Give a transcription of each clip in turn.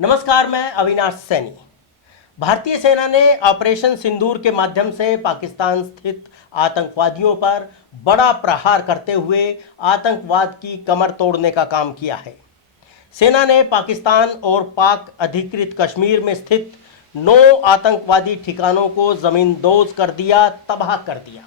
नमस्कार, मैं अविनाश सैनी। भारतीय सेना ने ऑपरेशन सिंदूर के माध्यम से पाकिस्तान स्थित आतंकवादियों पर बड़ा प्रहार करते हुए आतंकवाद की कमर तोड़ने का काम किया है। सेना ने पाकिस्तान और पाक अधिकृत कश्मीर में स्थित 9 आतंकवादी ठिकानों को जमींदोज कर दिया, तबाह कर दिया।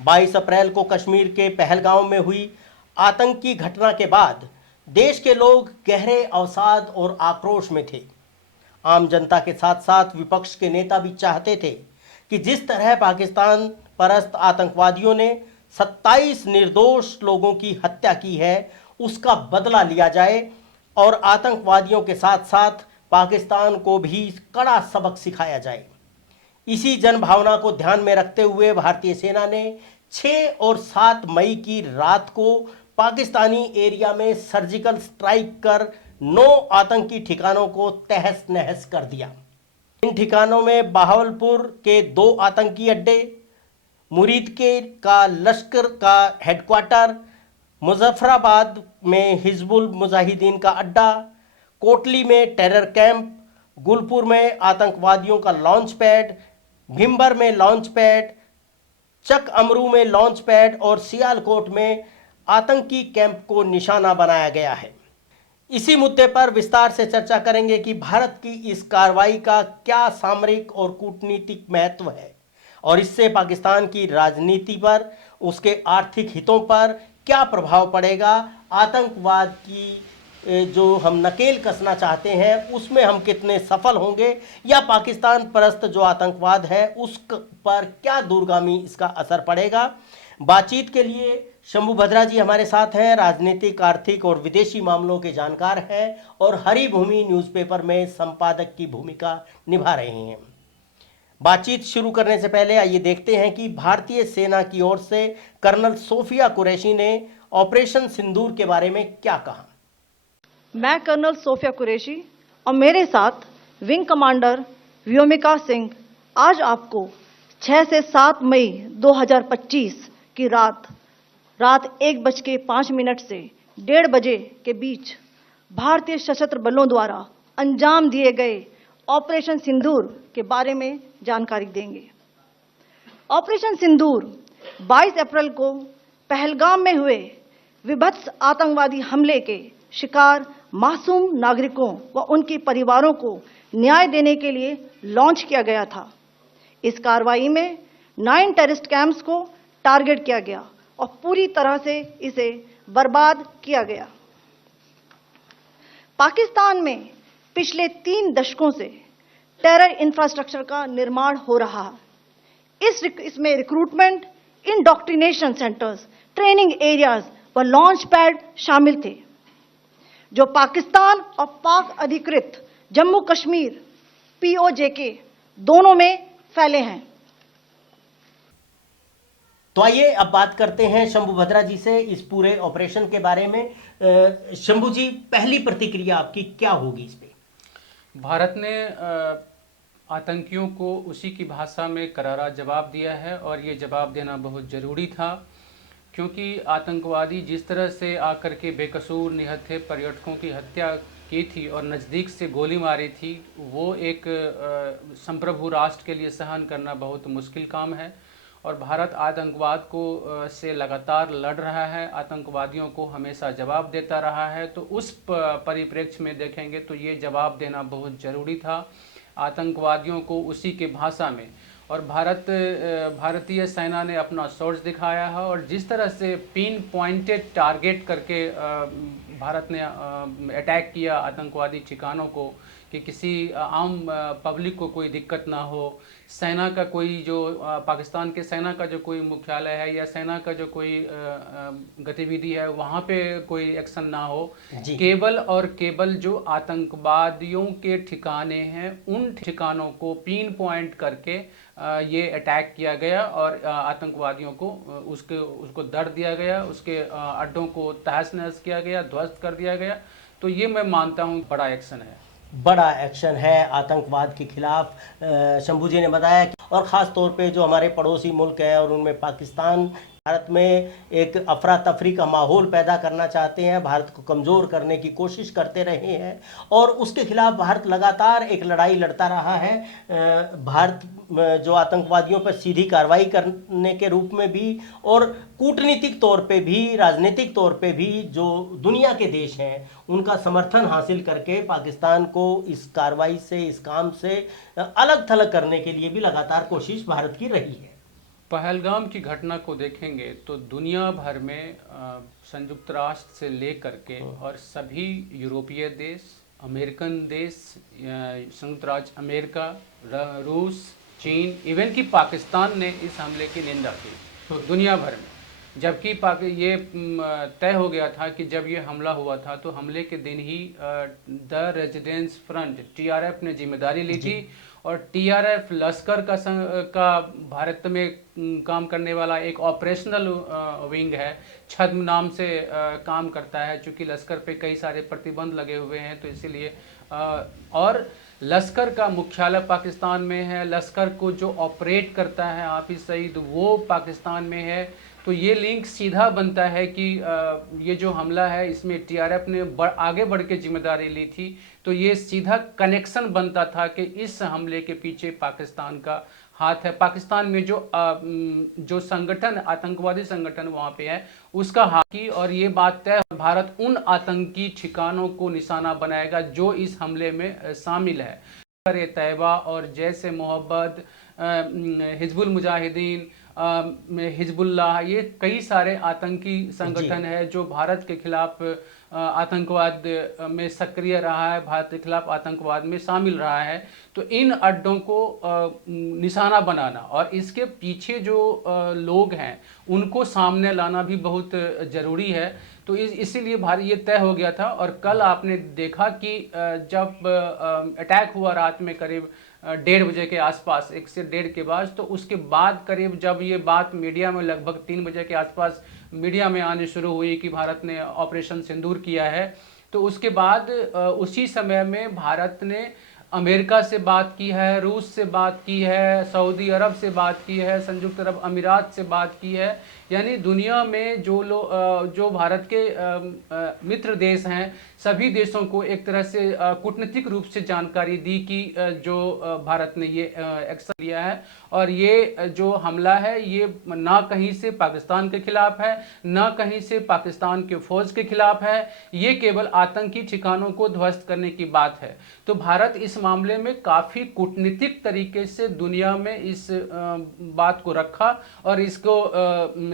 22 अप्रैल को कश्मीर के पहलगांव में हुई आतंकी घटना के बाद देश के लोग गहरे अवसाद और आक्रोश में थे। आम जनता के साथ साथ विपक्ष के नेता भी चाहते थे कि जिस तरह पाकिस्तान परस्त आतंकवादियों ने 27 निर्दोष लोगों की हत्या की है, उसका बदला लिया जाए और आतंकवादियों के साथ साथ पाकिस्तान को भी कड़ा सबक सिखाया जाए। इसी जनभावना को ध्यान में रखते हुए भारतीय सेना ने 6 और 7 मई की रात को पाकिस्तानी एरिया में सर्जिकल स्ट्राइक कर 9 आतंकी ठिकानों को तहस नहस कर दिया। इन ठिकानों में बहावलपुर के 2 आतंकी अड्डे, मुरीद के का लश्कर का हेडक्वार्टर, मुजफ्फराबाद में हिजबुल मुजाहिदीन का अड्डा, कोटली में टेरर कैंप, गुलपुर में आतंकवादियों का लॉन्च पैड, भिम्बर में लॉन्च पैड, चक अमरू में लॉन्च पैड और सियालकोट में आतंकी कैंप को निशाना बनाया गया है। इसी मुद्दे पर विस्तार से चर्चा करेंगे कि भारत की इस कार्रवाई का क्या सामरिक और कूटनीतिक महत्व है और इससे पाकिस्तान की राजनीति पर, उसके आर्थिक हितों पर क्या प्रभाव पड़ेगा। आतंकवाद की जो हम नकेल कसना चाहते हैं उसमें हम कितने सफल होंगे, या पाकिस्तान परस्त जो आतंकवाद है उस पर क्या दूरगामी इसका असर पड़ेगा। बातचीत के लिए शंभू भद्रा जी हमारे साथ हैं, राजनीतिक, आर्थिक और विदेशी मामलों के जानकार हैं और हरिभूमि न्यूज़पेपर में संपादक की भूमिका निभा रहे हैं। बातचीत शुरू करने से पहले आइए देखते हैं कि भारतीय सेना की ओर से कर्नल सोफिया कुरैशी ने ऑपरेशन सिंदूर के बारे में क्या कहा। मैं कर्नल सोफिया कुरैशी और मेरे साथ विंग कमांडर व्योमिका सिंह आज आपको 6 से 7 मई 2025 की रात 1:05 से 1:30 बजे के बीच भारतीय सशस्त्र बलों द्वारा अंजाम दिए गए ऑपरेशन सिंदूर के बारे में जानकारी देंगे। ऑपरेशन सिंदूर 22 अप्रैल को पहलगाम में हुए विभत्स आतंकवादी हमले के शिकार मासूम नागरिकों व उनके परिवारों को न्याय देने के लिए लॉन्च किया गया था। इस कार्रवाई में 9 टेररिस्ट कैंप्स को टारगेट किया गया और पूरी तरह से इसे बर्बाद किया गया। पाकिस्तान में पिछले 3 दशकों से टेरर इंफ्रास्ट्रक्चर का निर्माण हो रहा है। इसमें recruitment, indoctrination centres, training areas व लॉन्च पैड शामिल थे, जो पाकिस्तान और पाक अधिकृत जम्मू कश्मीर POJK दोनों में फैले हैं। तो आइए अब बात करते हैं शंभू भद्रा जी से इस पूरे ऑपरेशन के बारे में। शंभू जी, पहली प्रतिक्रिया आपकी क्या होगी इस पे? भारत ने आतंकियों को उसी की भाषा में करारा जवाब दिया है और ये जवाब देना बहुत ज़रूरी था, क्योंकि आतंकवादी जिस तरह से आकर के बेकसूर निहत्थे पर्यटकों की हत्या की थी और नज़दीक से गोली मारी थी, वो एक संप्रभु राष्ट्र के लिए सहन करना बहुत मुश्किल काम है। और भारत आतंकवाद को से लगातार लड़ रहा है, आतंकवादियों को हमेशा जवाब देता रहा है। तो उस परिप्रेक्ष्य में देखेंगे तो ये जवाब देना बहुत ज़रूरी था आतंकवादियों को उसी के भाषा में। और भारतीय सेना ने अपना सोर्स दिखाया है और जिस तरह से पिन पॉइंटेड टारगेट करके भारत ने अटैक किया आतंकवादी ठिकानों को कि किसी आम पब्लिक को कोई दिक्कत ना हो, सेना का कोई जो पाकिस्तान के सेना का जो कोई मुख्यालय है या सेना का जो कोई गतिविधि है वहाँ पे कोई एक्शन ना हो। केवल और केवल जो आतंकवादियों के ठिकाने हैं उन ठिकानों को पिन पॉइंट करके ये अटैक किया गया और आतंकवादियों को उसको दर्द दिया गया, उसके अड्डों को तहस नहस किया गया, ध्वस्त कर दिया गया। तो ये मैं मानता हूँ बड़ा एक्शन है, बड़ा एक्शन है आतंकवाद के खिलाफ। शंभू जी ने बताया कि और ख़ास तौर पे जो हमारे पड़ोसी मुल्क हैं और उनमें पाकिस्तान भारत में एक अफरा तफरी का माहौल पैदा करना चाहते हैं, भारत को कमज़ोर करने की कोशिश करते रहे हैं और उसके खिलाफ भारत लगातार एक लड़ाई लड़ता रहा है। भारत जो आतंकवादियों पर सीधी कार्रवाई करने के रूप में भी और कूटनीतिक तौर पे भी, राजनीतिक तौर पे भी जो दुनिया के देश हैं उनका समर्थन हासिल करके पाकिस्तान को इस कार्रवाई से, इस काम से अलग थलग करने के लिए भी लगातार कोशिश भारत की रही है। पहलगाम की घटना को देखेंगे तो दुनिया भर में संयुक्त राष्ट्र से लेकर के और सभी यूरोपीय देश, अमेरिकन देश, संयुक्त राज्य अमेरिका, रूस, चीन, इवन कि पाकिस्तान ने इस हमले की निंदा की दुनिया भर में। जबकि ये तय हो गया था कि जब ये हमला हुआ था तो हमले के दिन ही द रेजिडेंस फ्रंट TRF ने जिम्मेदारी ली थी और TRF लश्कर का भारत में काम करने वाला एक ऑपरेशनल विंग है, छद्म नाम से काम करता है। चूँकि लश्कर पे कई सारे प्रतिबंध लगे हुए हैं तो इसीलिए और लश्कर का मुख्यालय पाकिस्तान में है, लश्कर को जो ऑपरेट करता है हाफिज सईद वो पाकिस्तान में है। तो ये लिंक सीधा बनता है कि ये जो हमला है इसमें TRF ने आगे बढ़ के जिम्मेदारी ली थी। तो ये सीधा कनेक्शन बनता था कि इस हमले के पीछे पाकिस्तान का हाथ है। पाकिस्तान में जो संगठन, आतंकवादी संगठन वहाँ पे है उसका हाथ की, और ये बात तय भारत उन आतंकी ठिकानों को निशाना बनाएगा जो इस हमले में शामिल है। तैयबा और जैश ए मोहब्बत, हिजबुल मुजाहिदीन, हिजबुल्लाह, ये कई सारे आतंकी संगठन है जो भारत के खिलाफ आतंकवाद में सक्रिय रहा है, भारत के खिलाफ आतंकवाद में शामिल रहा है। तो इन अड्डों को निशाना बनाना और इसके पीछे जो लोग हैं उनको सामने लाना भी बहुत ज़रूरी है। तो इसीलिए भारत ये तय हो गया था। और कल आपने देखा कि जब अटैक हुआ रात में करीब 1:30 बजे के आसपास, 1 से 1:30 के बाद, तो उसके बाद करीब जब ये बात मीडिया में लगभग 3 बजे के आसपास मीडिया में आनी शुरू हुई कि भारत ने ऑपरेशन सिंदूर किया है, तो उसके बाद उसी समय में भारत ने अमेरिका से बात की है, रूस से बात की है, सऊदी अरब से बात की है, संयुक्त अरब अमीरात से बात की है। यानी दुनिया में जो भारत के मित्र देश हैं सभी देशों को एक तरह से कूटनीतिक रूप से जानकारी दी कि जो भारत ने ये एक्शन लिया है और ये जो हमला है ये ना कहीं से पाकिस्तान के खिलाफ है, ना कहीं से पाकिस्तान के फौज के खिलाफ है, ये केवल आतंकी ठिकानों को ध्वस्त करने की बात है। तो भारत इस मामले में काफ़ी कूटनीतिक तरीके से दुनिया में इस बात को रखा और इसको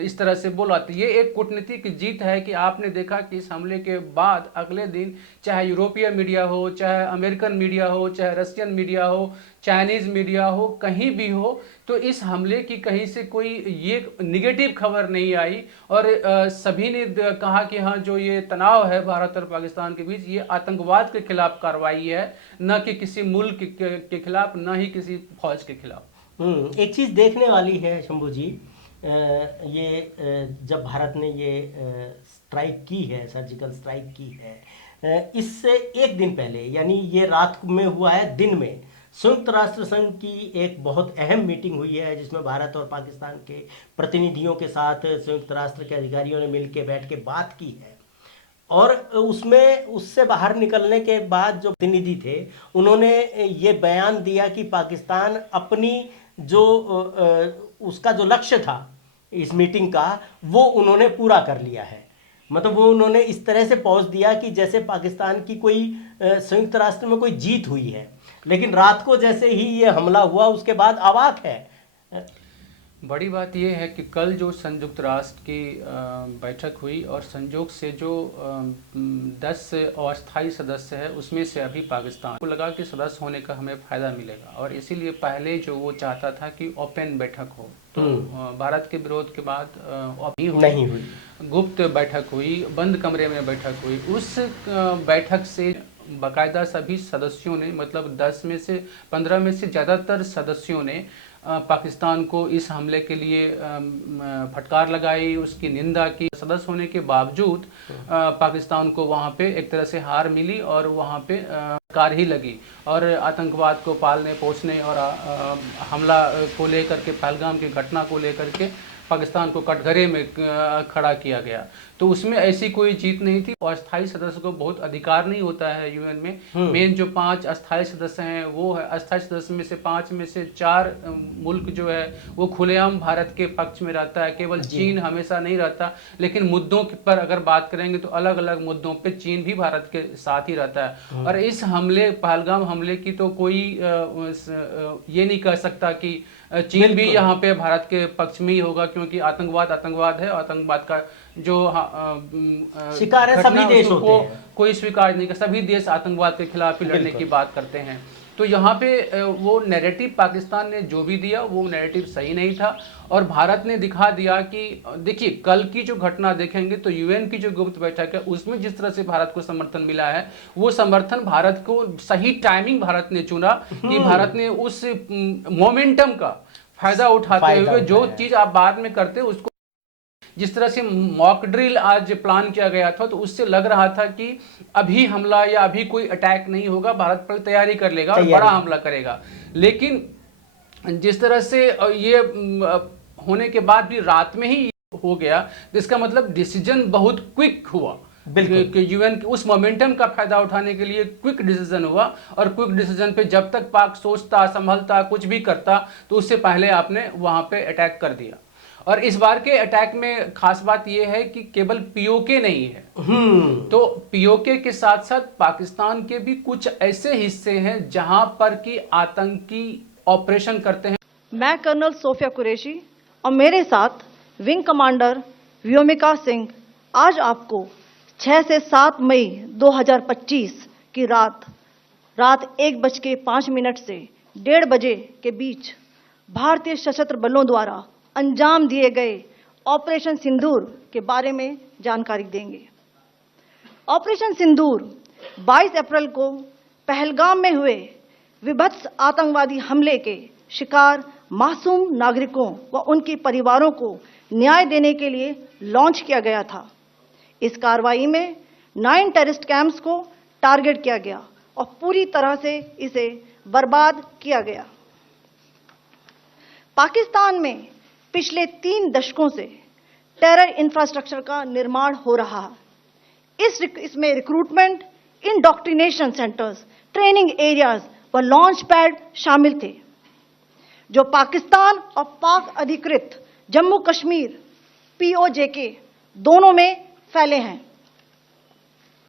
इस तरह से बोला। तो ये एक कूटनीतिक जीत है कि आपने देखा कि इस हमले के बाद अगले दिन चाहे यूरोपीय मीडिया हो, चाहे अमेरिकन मीडिया हो, चाहे रशियन मीडिया हो, चाइनीज़ मीडिया हो, कहीं भी हो, तो इस हमले की कहीं से कोई ये निगेटिव खबर नहीं आई और सभी ने कहा कि हाँ, जो ये तनाव है भारत और पाकिस्तान के बीच ये आतंकवाद के खिलाफ कार्रवाई है, न कि किसी मुल्क के खिलाफ, न ही किसी फौज के खिलाफ। एक चीज़ देखने वाली है शंभू जी, ये जब भारत ने ये स्ट्राइक की है, सर्जिकल स्ट्राइक की है, इससे एक दिन पहले यानी ये रात में हुआ है, दिन में संयुक्त राष्ट्र संघ की एक बहुत अहम मीटिंग हुई है जिसमें भारत और पाकिस्तान के प्रतिनिधियों के साथ संयुक्त राष्ट्र के अधिकारियों ने मिलकर बैठ के बात की है। और उसमें उससे बाहर निकलने के बाद जो प्रतिनिधि थे उन्होंने ये बयान दिया कि पाकिस्तान अपनी जो उसका जो लक्ष्य था इस मीटिंग का वो उन्होंने पूरा कर लिया है। मतलब वो उन्होंने इस तरह से पहुंच दिया कि जैसे पाकिस्तान की कोई संयुक्त राष्ट्र में कोई जीत हुई है, लेकिन रात को जैसे ही ये हमला हुआ उसके बाद अवाक है। बड़ी बात यह है कि कल जो संयुक्त राष्ट्र की बैठक हुई और संयोग से जो 10 अस्थायी सदस्य है उसमें से अभी पाकिस्तान को लगा कि सदस्य होने का हमें फ़ायदा मिलेगा और इसीलिए पहले जो वो चाहता था कि ओपन बैठक हो, तो भारत के विरोध के बाद नहीं हुई, गुप्त बैठक हुई, बंद कमरे में बैठक हुई। उस बैठक से बाकायदा सभी सदस्यों ने, मतलब 10 में से 15 में से ज़्यादातर सदस्यों ने पाकिस्तान को इस हमले के लिए फटकार लगाई, उसकी निंदा की। सदस्य होने के बावजूद पाकिस्तान को वहाँ पे एक तरह से हार मिली और वहाँ पे फटकार ही लगी और आतंकवाद को पालने पोसने और हमला को लेकर के, पहलगाम की घटना को लेकर के पाकिस्तान को कटघरे में खड़ा किया गया। तो उसमें ऐसी कोई जीत नहीं थी। और अस्थायी सदस्य को बहुत अधिकार नहीं होता है यूएन में। मेन जो 5 अस्थायी सदस्य हैं वो है, अस्थायी सदस्य में से 5 में से 4 मुल्क जो है वो खुलेआम भारत के पक्ष में रहता है, केवल चीन हमेशा नहीं रहता। लेकिन मुद्दों पर अगर बात करेंगे तो अलग अलग मुद्दों पे चीन भी भारत के साथ ही रहता है। और इस हमले, पहलगाम हमले की तो कोई ये नहीं कह सकता कि चीन भी यहाँ पे भारत के पक्ष में ही होगा, क्योंकि आतंकवाद है। आतंकवाद का जो शिकार है सभी देश होते हैं। कोई स्वीकार नहीं कर, सभी देश आतंकवाद के खिलाफ ही लड़ने की बात करते हैं। तो यहाँ पे वो नैरेटिव पाकिस्तान ने जो भी दिया वो नैरेटिव सही नहीं था। और भारत ने दिखा दिया कि देखिए, कल की जो घटना देखेंगे तो यूएन की जो गुप्त बैठक है उसमें जिस तरह से भारत को समर्थन मिला है, वो समर्थन भारत को सही टाइमिंग भारत ने चुना कि भारत ने उस मोमेंटम का फायदा उठाते हुए जो चीज आप बाद में करते उसको, जिस तरह से मॉक ड्रिल आज प्लान किया गया था तो उससे लग रहा था कि अभी हमला या अभी कोई अटैक नहीं होगा, भारत पर तैयारी कर लेगा और बड़ा हमला करेगा। लेकिन जिस तरह से ये होने के बाद भी रात में ही हो गया, जिसका मतलब डिसीजन बहुत क्विक हुआ कि यूएन के उस मोमेंटम का फायदा उठाने के लिए क्विक डिसीजन हुआ। और क्विक डिसीजन पे जब तक पाक सोचता, संभलता, कुछ भी करता तो उससे पहले आपने वहां पे अटैक कर दिया। और इस बार के अटैक में खास बात यह है कि केवल पीओके नहीं है, तो पीओके के साथ साथ पाकिस्तान के भी कुछ ऐसे हिस्से हैं जहां पर कि आतंकी ऑपरेशन करते हैं। मैं कर्नल सोफिया कुरैशी और मेरे साथ विंग कमांडर व्योमिका सिंह आज आपको 6 से 7 मई 2025 की रात 1:05 से 1:30 बजे के बीच भारतीय सशस्त्र बलों द्वारा अंजाम दिए गए ऑपरेशन सिंदूर के बारे में जानकारी देंगे। ऑपरेशन सिंदूर 22 अप्रैल को पहलगाम में हुए विभत्स आतंकवादी हमले के शिकार मासूम नागरिकों व उनके परिवारों को न्याय देने के लिए लॉन्च किया गया था। इस कार्रवाई में 9 टेररिस्ट कैंप्स को टारगेट किया गया और पूरी तरह से इसे बर्बाद किया गया। पाकिस्तान में पिछले 3 दशकों से टेरर इंफ्रास्ट्रक्चर का निर्माण हो रहा है। इसमें recruitment, indoctrination centres, training areas व लॉन्च पैड शामिल थे, जो पाकिस्तान और पाक अधिकृत जम्मू कश्मीर POJK दोनों में फैले हैं।